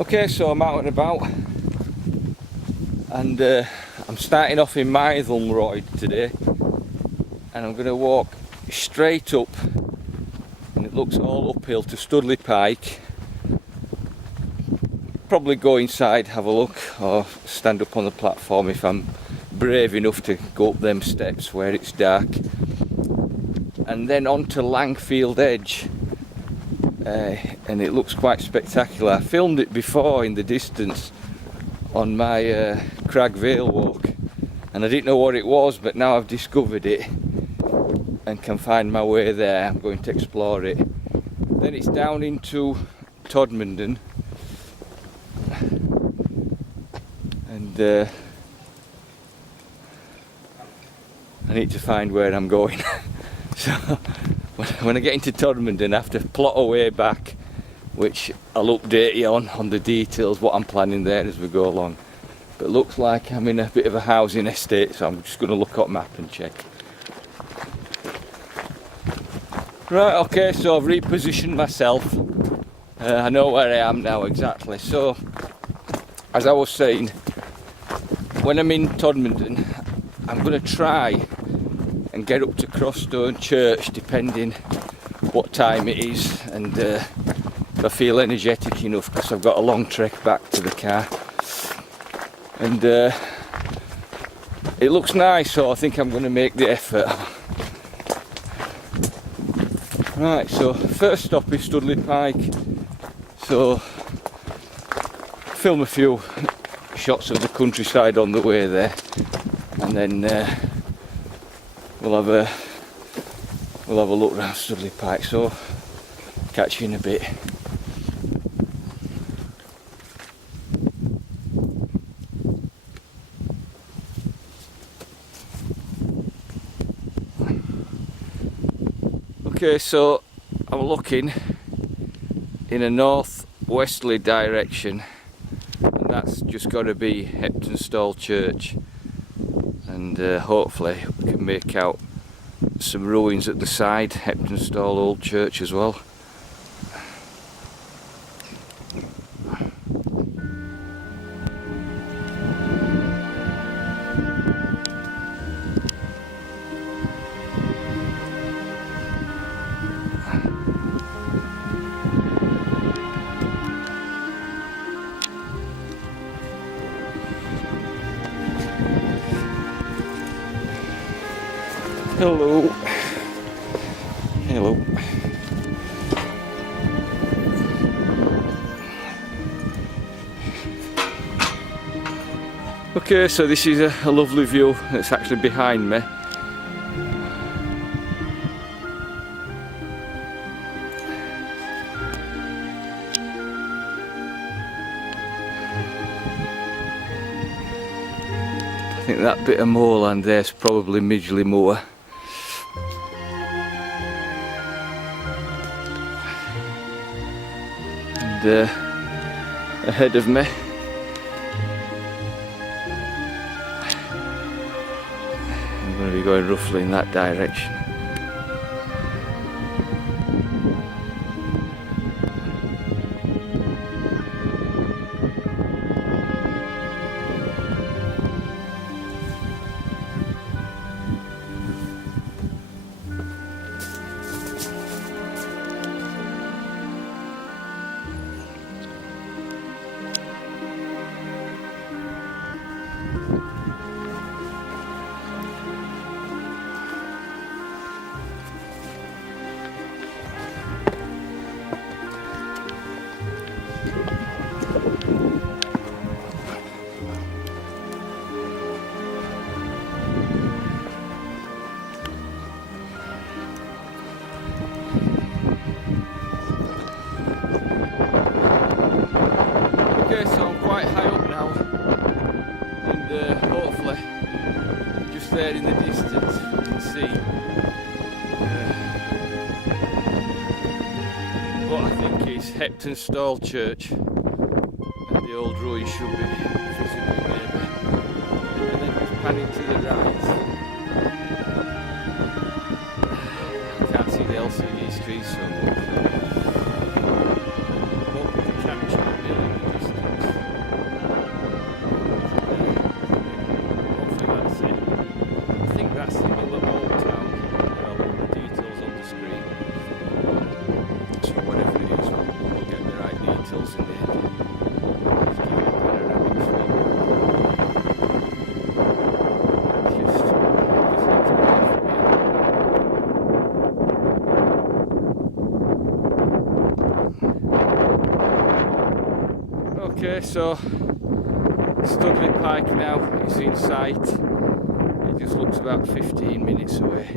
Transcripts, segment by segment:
Okay, so I'm out and about, and I'm starting off in Mytholmroyd today, and I'm going to walk straight up, and it looks all uphill to Stoodley Pike. Probably go inside, have a look, or stand up on the platform if I'm brave enough to go up them steps where it's dark, and then on to Langford Edge. And it looks quite spectacular. I filmed it before in the distance on my Crag Vale walk, and I didn't know what it was, but now I've discovered it and can find my way there. I'm going to explore it. Then it's down into Todmordon, and I need to find where I'm going. So when I get into Todmordon, I have to plot a way back, which I'll update you on the details, what I'm planning there as we go along. But it looks like I'm in a bit of a housing estate, so I'm just going to look up map and check. Right, okay, so I've repositioned myself. I know where I am now exactly. So, as I was saying, when I'm in Todmordon, I'm going to try and get up to Crossstone Church, depending what time it is, and if I feel energetic enough, because I've got a long trek back to the car. And it looks nice, so I think I'm going to make the effort. Right, so first stop is Stoodley Pike, so film a few shots of the countryside on the way there, and then we'll have a look around Stoodley Pike. So catch you in a bit. Okay, so I'm looking in a north-westerly direction, and that's just got to be Hebden Church, and hopefully we can make out some ruins at the side, Hebden Old Church as well. Hello. Hello. Okay, so this is a lovely view that's actually behind me. I think that bit of moorland there's probably Midgley Moor. And ahead of me I'm going to be going roughly in that direction. Okay, so I'm quite high up now, and hopefully just there in the distance you can see what I think is Hebden Church, and the old ruins should be visible maybe, and then just panning to the right. I can't see the LCD screen so much. I hope you can capture a bit of the distance. Okay, so Stoodley Pike now is in sight. It just looks about 15 minutes away.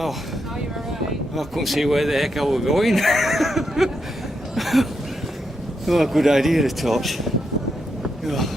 Oh, you're alright. I couldn't see where the heck I was going. Oh, good idea, the torch. Oh.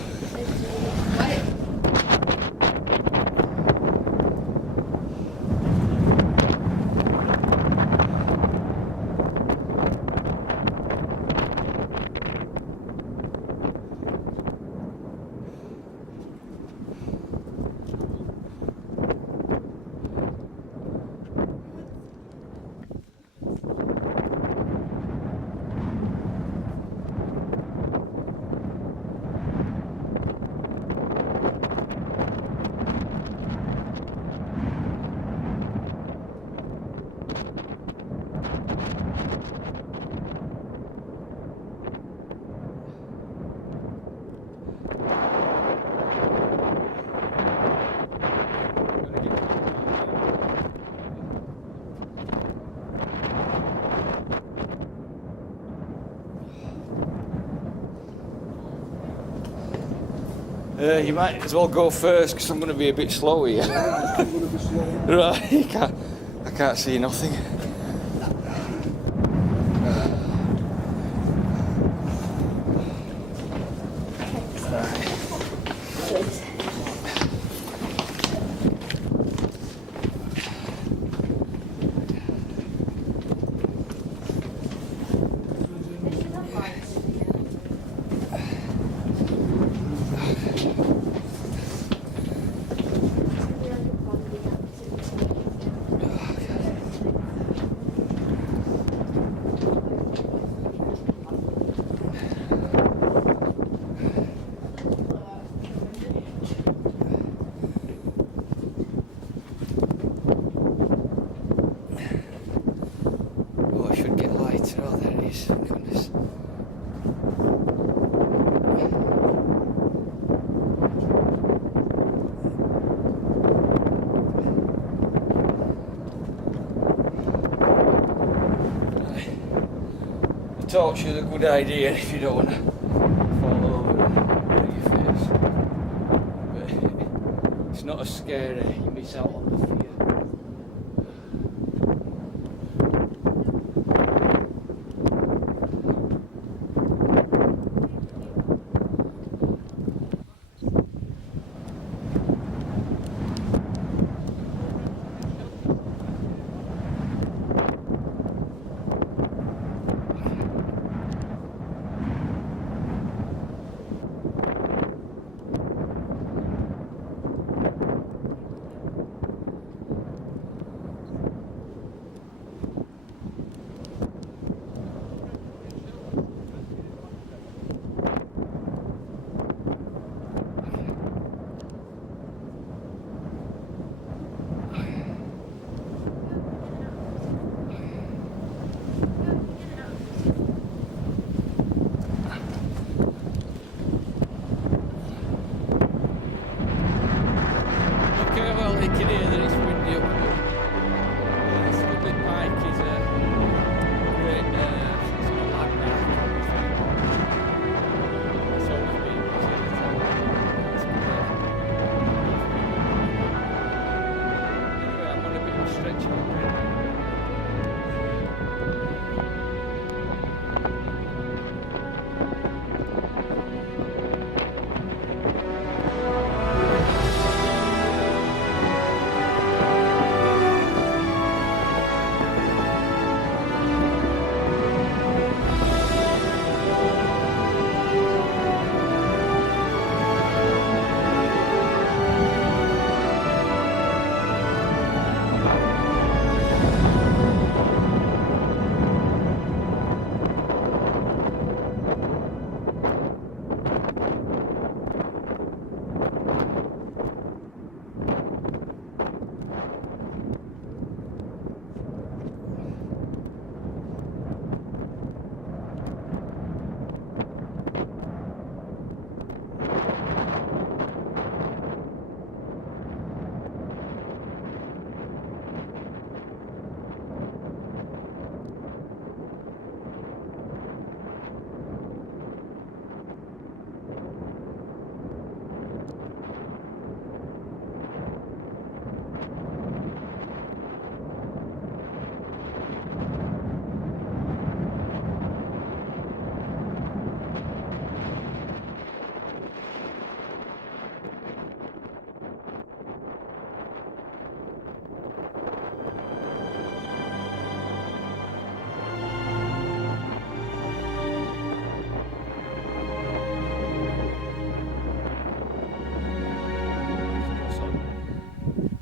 You might as well go first because I'm going to be a bit slow here. Right, I can't see nothing. Torch is a good idea if you don't want to fall over and hurt your face. But it's not as scary, you miss out on the fear.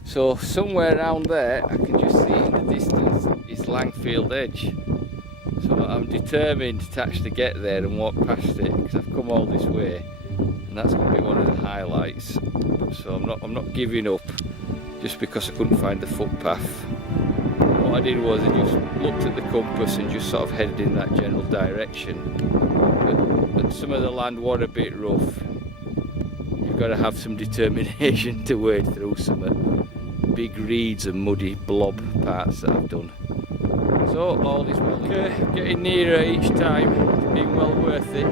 So somewhere around there, I can just see in the distance, is Langford Edge. So I'm determined to actually get there and walk past it, because I've come all this way, and that's going to be one of the highlights. So I'm not giving up just because I couldn't find the footpath. What I did was I just looked at the compass and just sort of headed in that general direction. But some of the land was a bit rough. You've got to have some determination to wade through some big reeds and muddy blob parts that I've done. So all is well. Okay, getting nearer each time. It's been well worth it.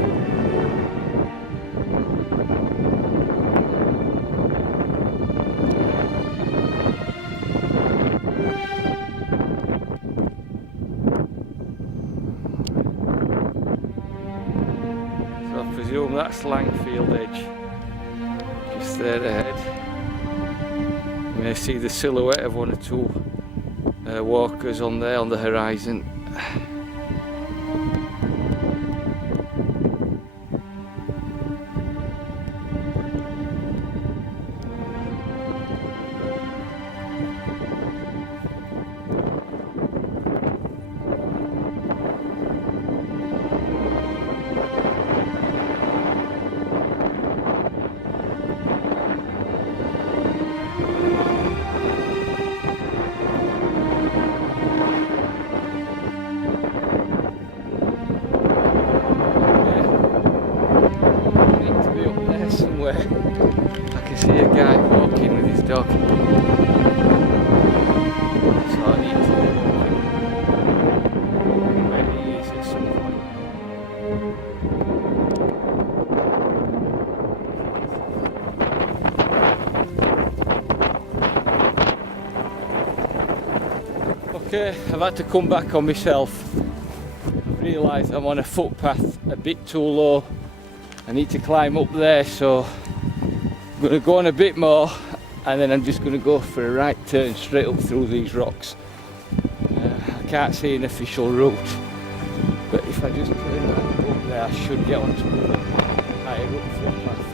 So I presume that's Langford Edge, just there ahead. You may see the silhouette of one or two walkers on there on the horizon. I can see a guy walking with his dog. So I need to know where he is at some point. Okay, I've had to come back on myself. I've realised I'm on a footpath a bit too low. I need to climb up there, so I'm going to go on a bit more, and then I'm just going to go for a right turn straight up through these rocks. I can't see an official route, but if I just turn right up there, I should get onto a higher up footpath.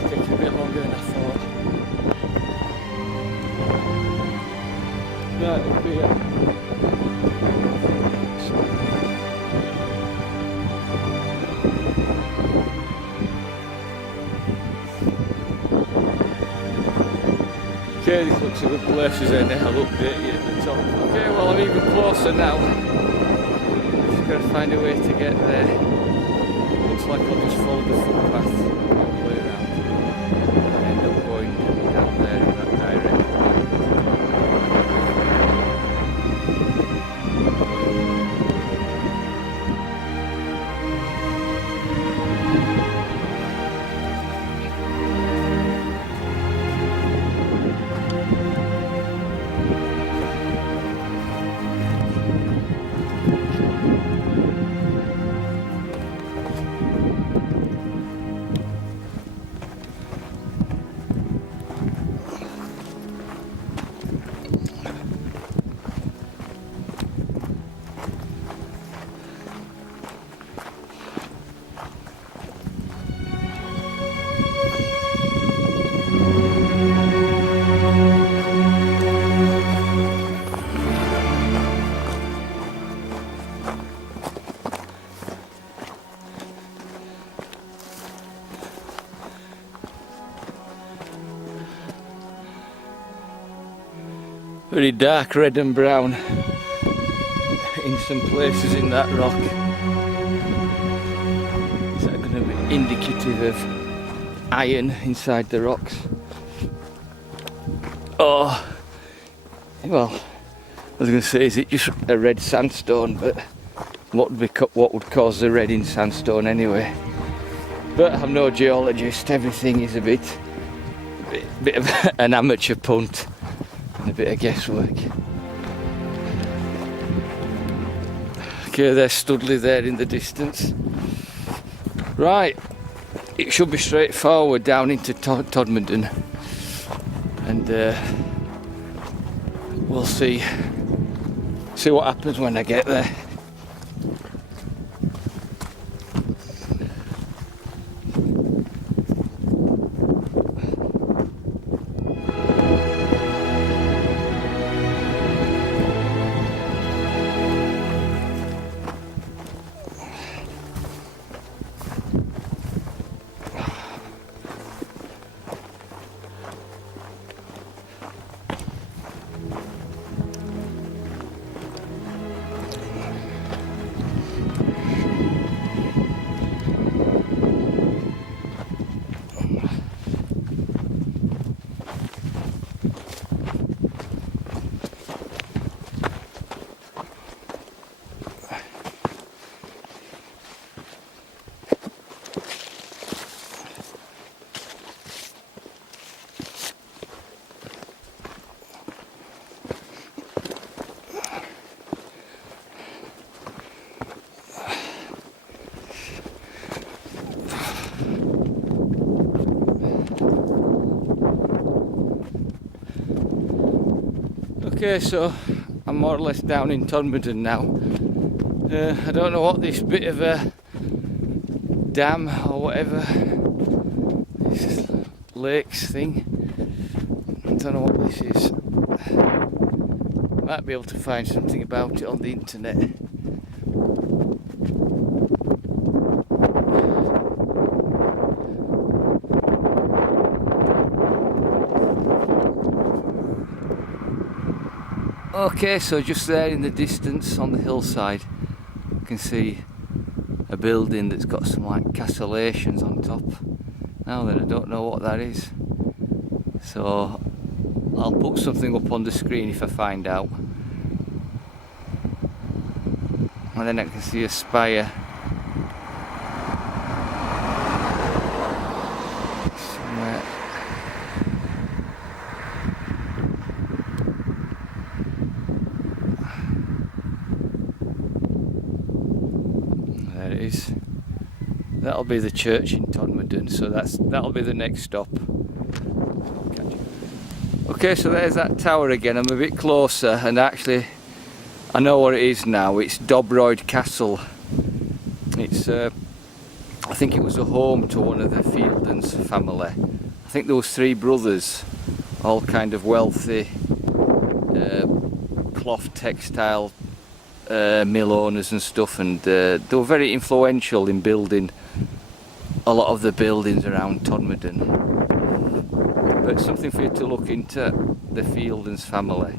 It's taking a bit longer than I thought. Right up here. Okay, this looks a good place, isn't it? I'll update you at the top. Okay, well I'm even closer now. Just got to find a way to get there. Looks like I'll just follow the footpath all the way around and end up going down there in that direction. Very dark red and brown in some places in that rock. Is that going to be indicative of iron inside the rocks? Oh, well, I was going to say, is it just a red sandstone? But what would cause the red in sandstone anyway? But I'm no geologist. Everything is a bit of an amateur punt. A bit of guesswork. Okay, there's Stoodley there in the distance. Right, it should be straightforward down into Todmordon, and we'll see what happens when I get there. Okay, so I'm more or less down in Todmordon now. I don't know what this bit of a dam or whatever, this lakes thing, I don't know what this is. Might be able to find something about it on the internet. Okay, so just there in the distance on the hillside you can see a building that's got some like castellations on top. Now then, I don't know what that is, so I'll put something up on the screen if I find out. And then I can see a spire somewhere. There it is. That'll be the church in Todmordon, so that'll be the next stop. Okay, so there's that tower again. I'm a bit closer, and actually I know what it is now. It's Todmordon Castle. It's I think it was a home to one of the Fielden family. I think there was 3 brothers, all kind of wealthy cloth textile mill owners and stuff, and they were very influential in building a lot of the buildings around Todmordon. But it's something for you to look into, the Fielden family.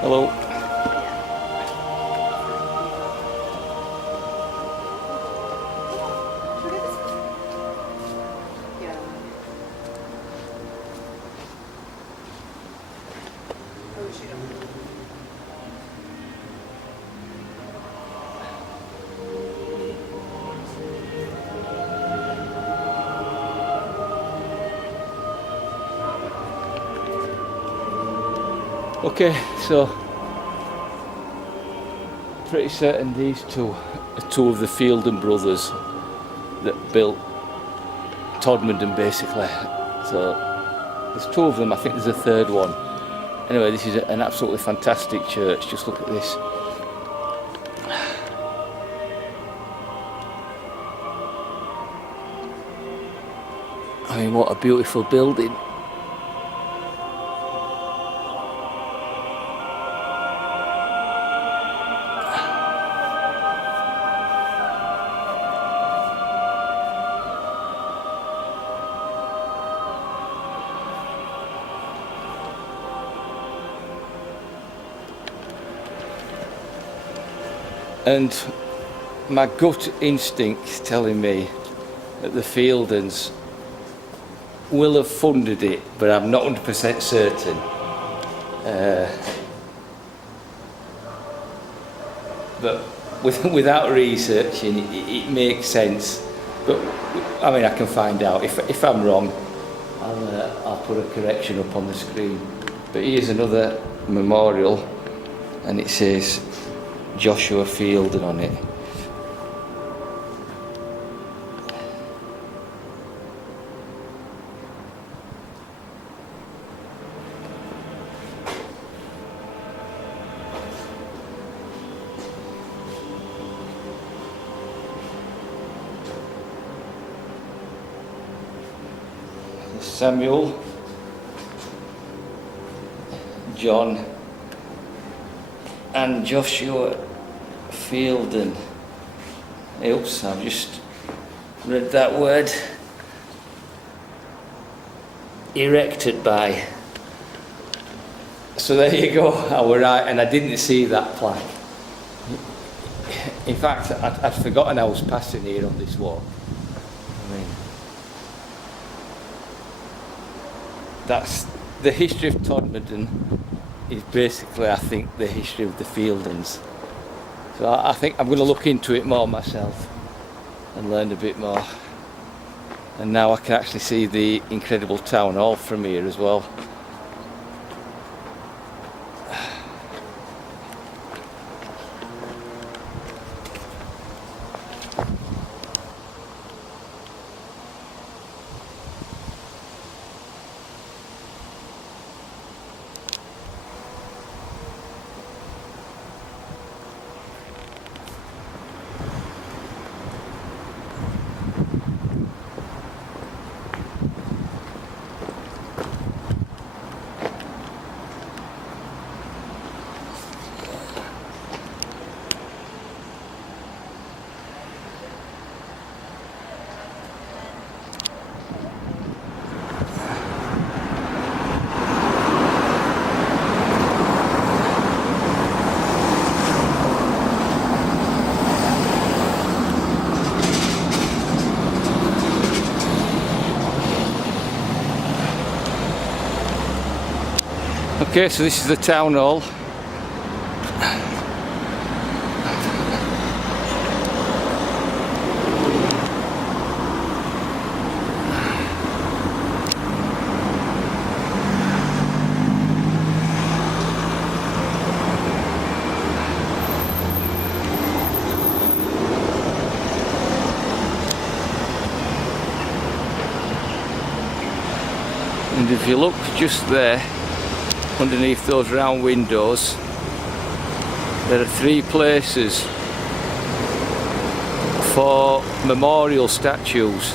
Hello. Okay, so pretty certain these two are 2 of the Fielden brothers that built Todmordon basically. So there's 2 of them, I think there's a 3rd one. Anyway, this is an absolutely fantastic church, just look at this. I mean, what a beautiful building. And my gut instinct telling me that the Fieldens will have funded it, but I'm not 100% certain. But without researching, it makes sense. But I mean, I can find out. If I'm wrong, I'll put a correction up on the screen. But here's another memorial, and it says Joshua Fielden on it. Samuel, John and Joshua Fielden. Oops, I've just read that word. Erected by. So there you go, I was right, and I didn't see that plaque. In fact, I'd forgotten I was passing here on this walk. I mean, that's the history of Todmordon is basically, I think, the history of the Fieldens. So I think I'm going to look into it more myself and learn a bit more. And now I can actually see the incredible town hall from here as well. Okay, so this is the town hall. And if you look just there, underneath those round windows, there are 3 places for memorial statues,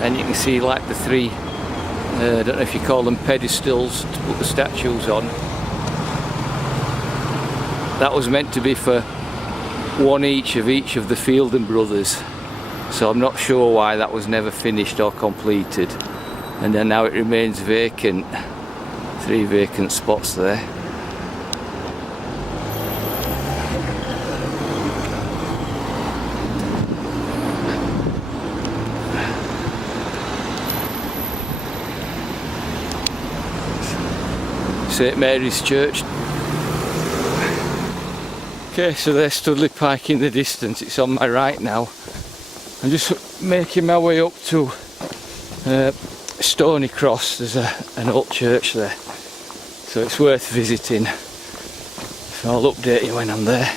and you can see like the 3, I don't know if you call them pedestals to put the statues on. That was meant to be for one each of the Fielden brothers, so I'm not sure why that was never finished or completed, and then now it remains vacant. 3 vacant spots there. St Mary's Church. Okay, so there's Stoodley Pike in the distance. It's on my right now. I'm just making my way up to Stony Cross. There's an old church there, so it's worth visiting. So I'll update you when I'm there.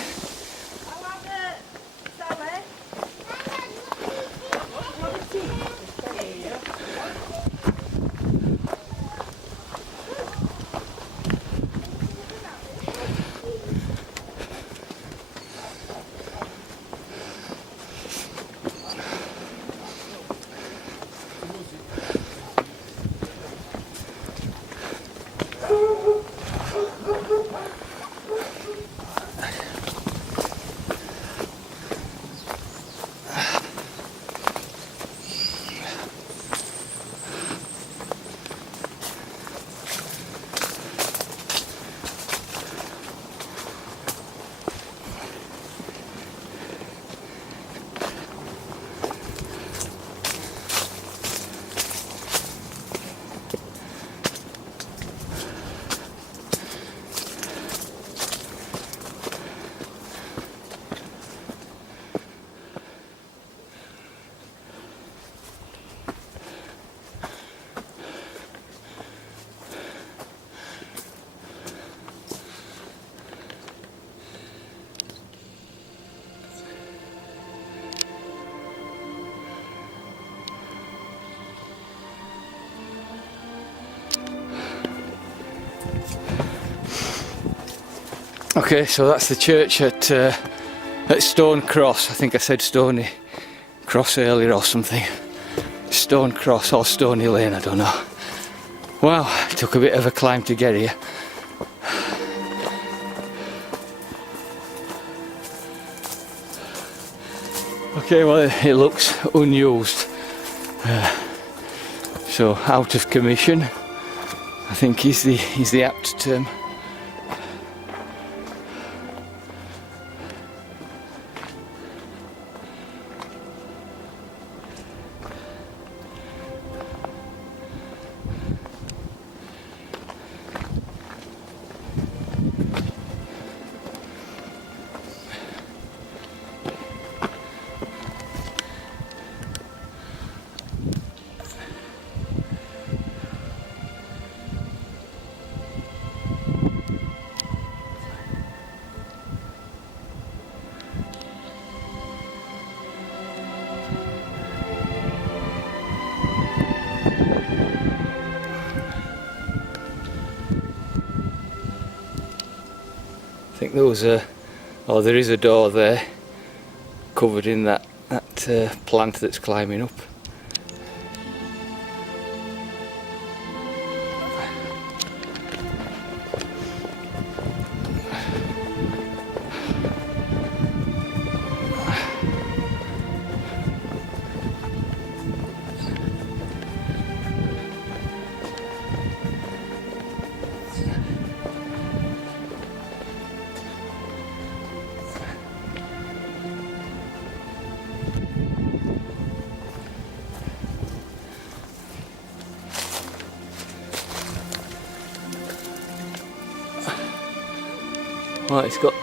Okay, so that's the church at Stone Cross. I think I said Stony Cross earlier or something. Stone Cross or Stony Lane, I don't know. Well, it took a bit of a climb to get here. Okay, well, it looks unused, so out of commission, I think is the apt term. I think there was there is a door there, covered in that plant that's climbing up. Well, it's got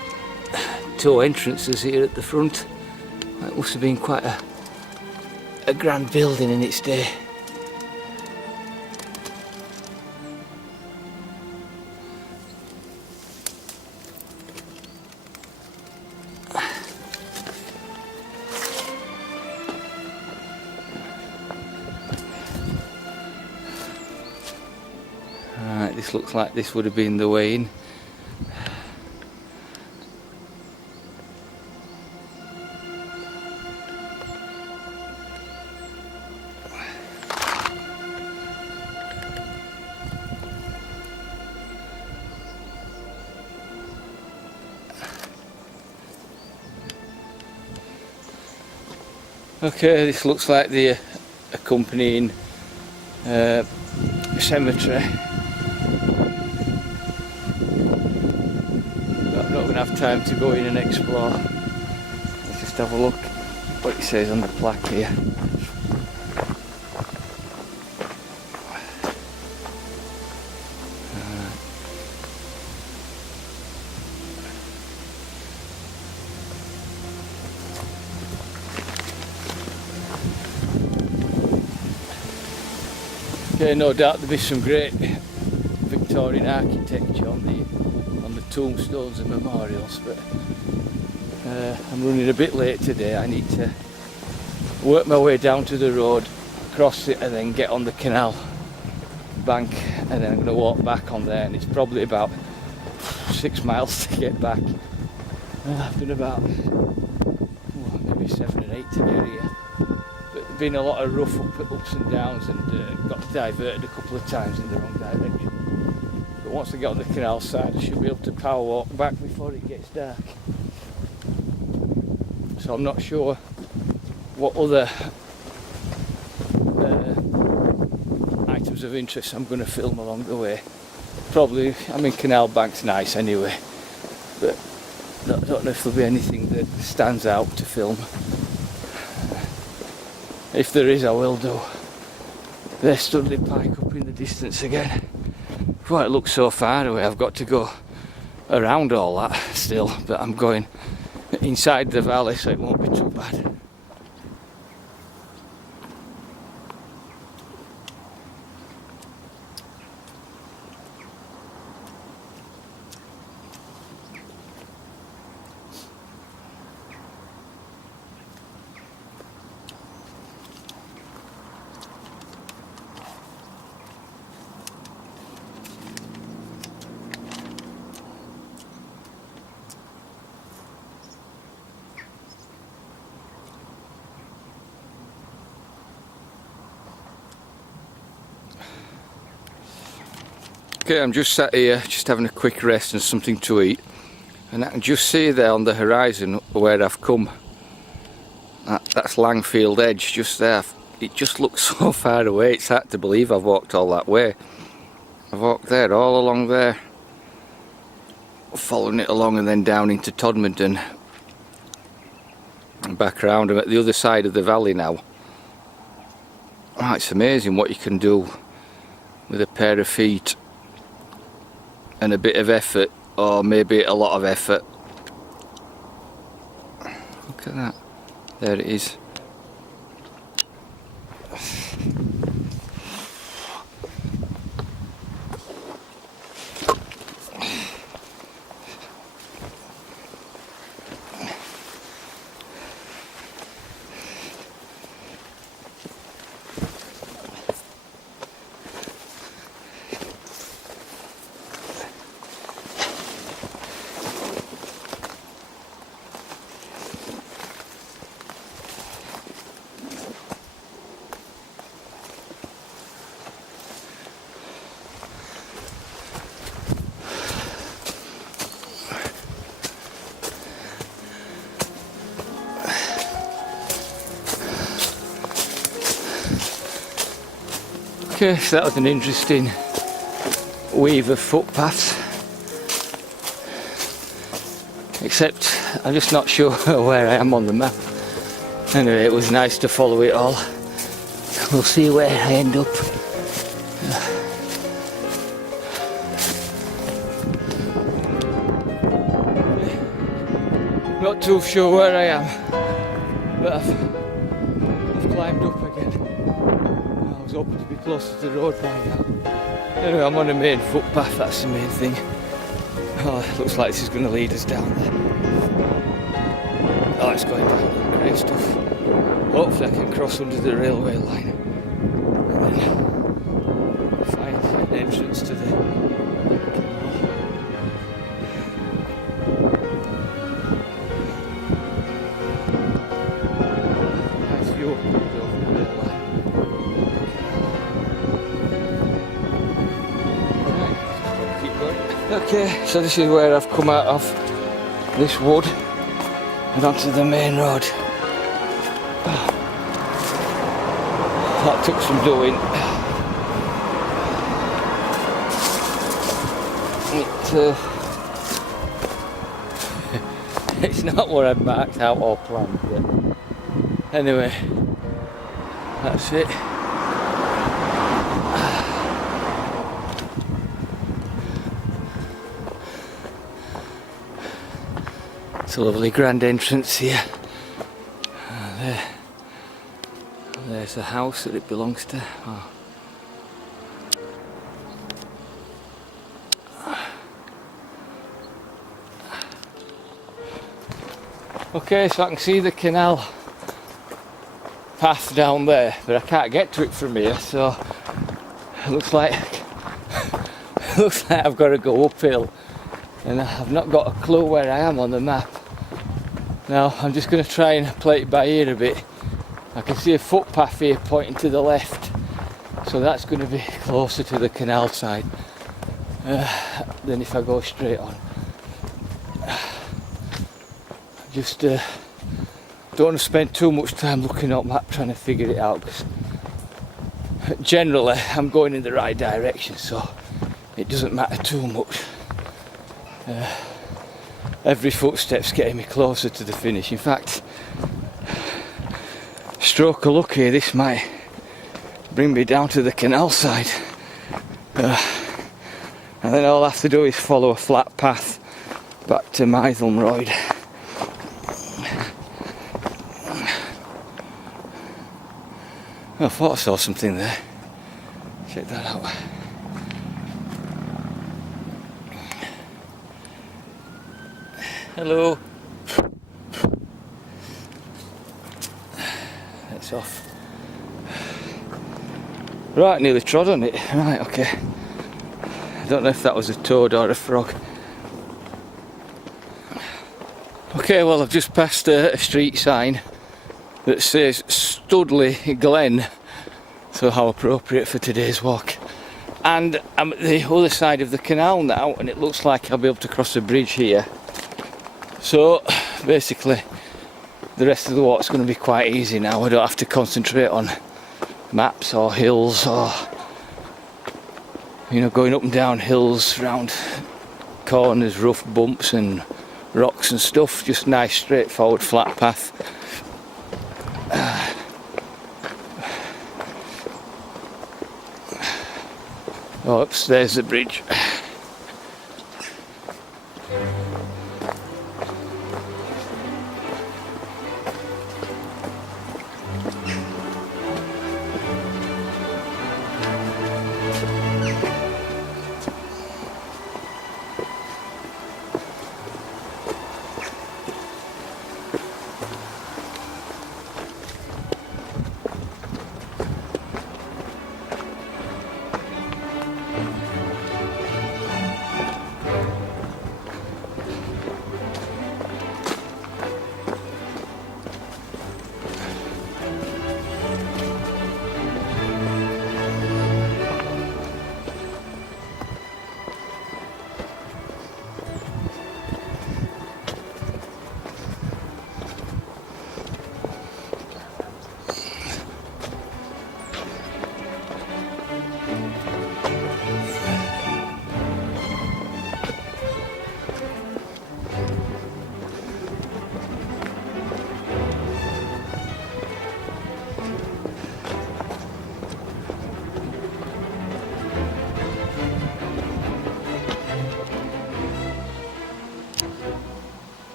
two entrances here at the front. That must have been quite a grand building in its day. Alright, this looks like this would have been the way in. Okay, this looks like the accompanying cemetery. I'm not going to have time to go in and explore. Let's just have a look what it says on the plaque here. Okay, no doubt there'll be some great Victorian architecture on the tombstones and memorials, but I'm running a bit late today. I need to work my way down to the road, cross it and then get on the canal bank, and then I'm going to walk back on there, and it's probably about 6 miles to get back. I've done about maybe 7 and 8 to get here. Been a lot of rough ups and downs, and got diverted a couple of times in the wrong direction. But once I get on the canal side, I should be able to power walk back before it gets dark. So I'm not sure what other items of interest I'm going to film along the way. Probably, I mean, canal bank's nice anyway, but I don't know if there'll be anything that stands out to film. If there is, I will do. There's Stoodley Pike up in the distance again. Boy, it looks so far away. I've got to go around all that still, but I'm going inside the valley, so it won't be too bad. Okay, I'm just sat here, just having a quick rest and something to eat, and I can just see there on the horizon where I've come. That's Langford Edge, just there. It just looks so far away, it's hard to believe I've walked all that way. I've walked there, all along there, following it along and then down into Todmordon and back around. I'm at the other side of the valley now. Oh, it's amazing what you can do with a pair of feet and a bit of effort, or maybe a lot of effort. Look at that, there it is. Okay, so that was an interesting weave of footpaths, except I'm just not sure where I am on the map. Anyway, it was nice to follow it all. We'll see where I end up. Not too sure where I am, but I've climbed up again. I was hoping to be closer to the road by now. Anyway, I'm on a main footpath, that's the main thing. Oh, it looks like this is going to lead us down there. Oh, it's going down, great stuff. Hopefully I can cross under the railway line and then find an entrance to the canal. Nice view of the rail line. Right, keep going. Okay, so this is where I've come out of this wood and onto the main road. That took some doing. It's not what I'd marked out or planned yet. Anyway, that's it. It's a lovely grand entrance here. There's the house that it belongs to. Oh. Okay, so I can see the canal path down there, but I can't get to it from here, so it looks like I've got to go uphill, and I've not got a clue where I am on the map. Now I'm just going to try and play it by ear a bit. I can see a footpath here pointing to the left, so that's going to be closer to the canal side than if I go straight on. Just don't want to spend too much time looking at the map trying to figure it out, because generally I'm going in the right direction, so it doesn't matter too much. Every footstep's getting me closer to the finish. In fact, stroke of luck here, this might bring me down to the canal side, and then all I have to do is follow a flat path back to Mytholmroyd. I thought I saw something there. Check that out. Hello. It's off. Right, nearly trod on it. Right, okay. I don't know if that was a toad or a frog. Okay, well, I've just passed a street sign that says Stoodley Glen, so how appropriate for today's walk. And I'm at the other side of the canal now, and it looks like I'll be able to cross the bridge here. So basically the rest of the walk's going to be quite easy now. I don't have to concentrate on maps or hills or, you know, going up and down hills, round corners, rough bumps and rocks and stuff. Just nice straightforward flat path. Oh, upstairs the bridge.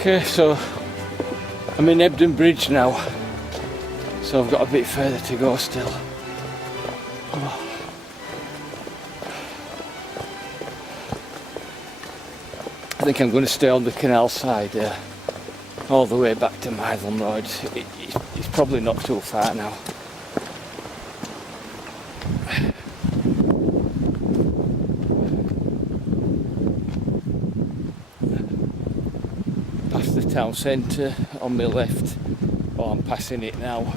Okay, so I'm in Hebden Bridge now, so I've got a bit further to go still. Oh. I think I'm going to stay on the canal side all the way back to Mytholmroyd. It's probably not too far now. Past the town centre on my left. Oh, I'm passing it now.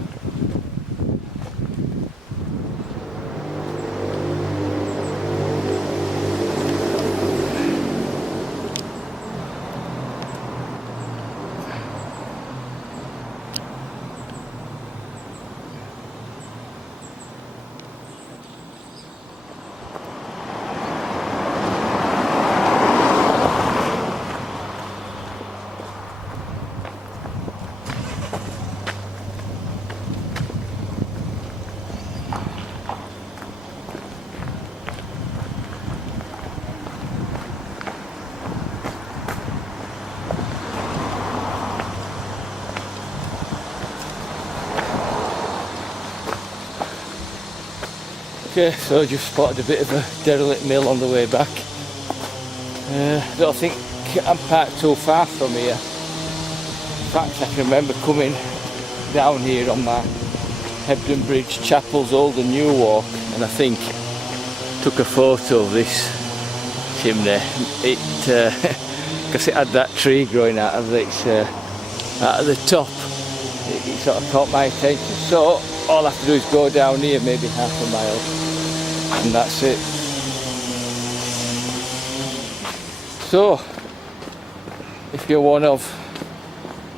Okay, so I just spotted a bit of a derelict mill on the way back. I don't think I'm parked too far from here. In fact, I can remember coming down here on my Hebden Bridge Chapel's old and new walk, and I think took a photo of this chimney. Because it had that tree growing out of the top. It sort of caught my attention. So all I have to do is go down here, maybe half a mile, and that's it. So, if you're one of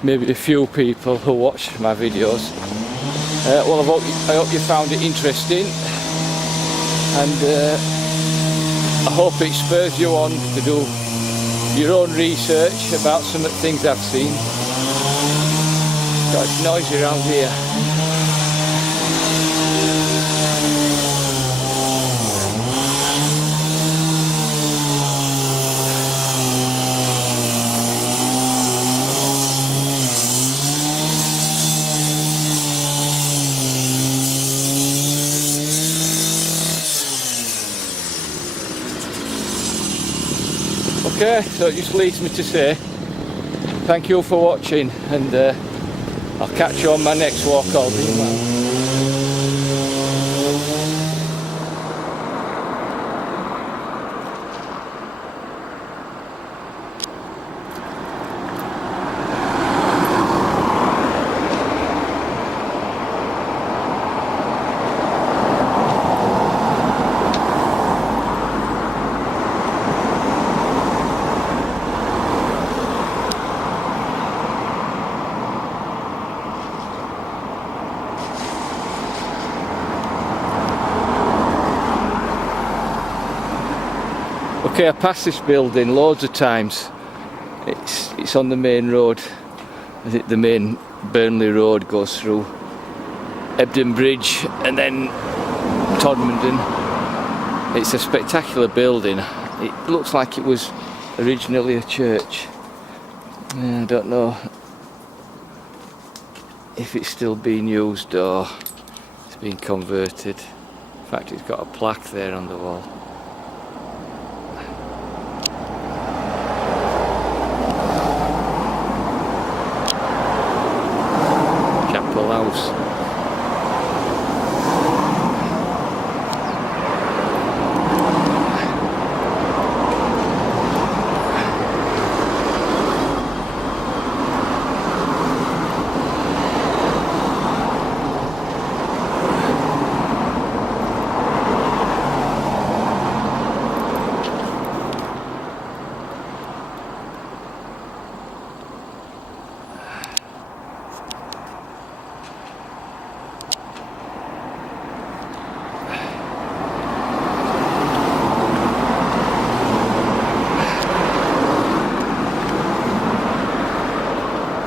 maybe a few people who watch my videos, well, I hope you found it interesting, and I hope it spurs you on to do your own research about some of the things I've seen. God, it's noisy around here. Okay, so it just leaves me to say thank you for watching, and I'll catch you on my next walk, all being well. Okay, I passed this building loads of times. It's on the main road. I think the main Burnley road goes through Hebden Bridge and then Todmordon. It's a spectacular building. It looks like it was originally a church. I don't know if it's still being used or it's been converted. In fact, it's got a plaque there on the wall. House.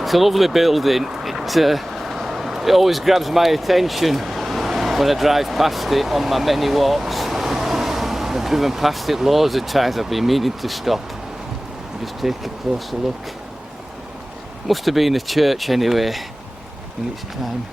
It's a lovely building. It always grabs my attention when I drive past it on my many walks. I've driven past it loads of times. I've been meaning to stop and just take a closer look. Must have been a church anyway in its time.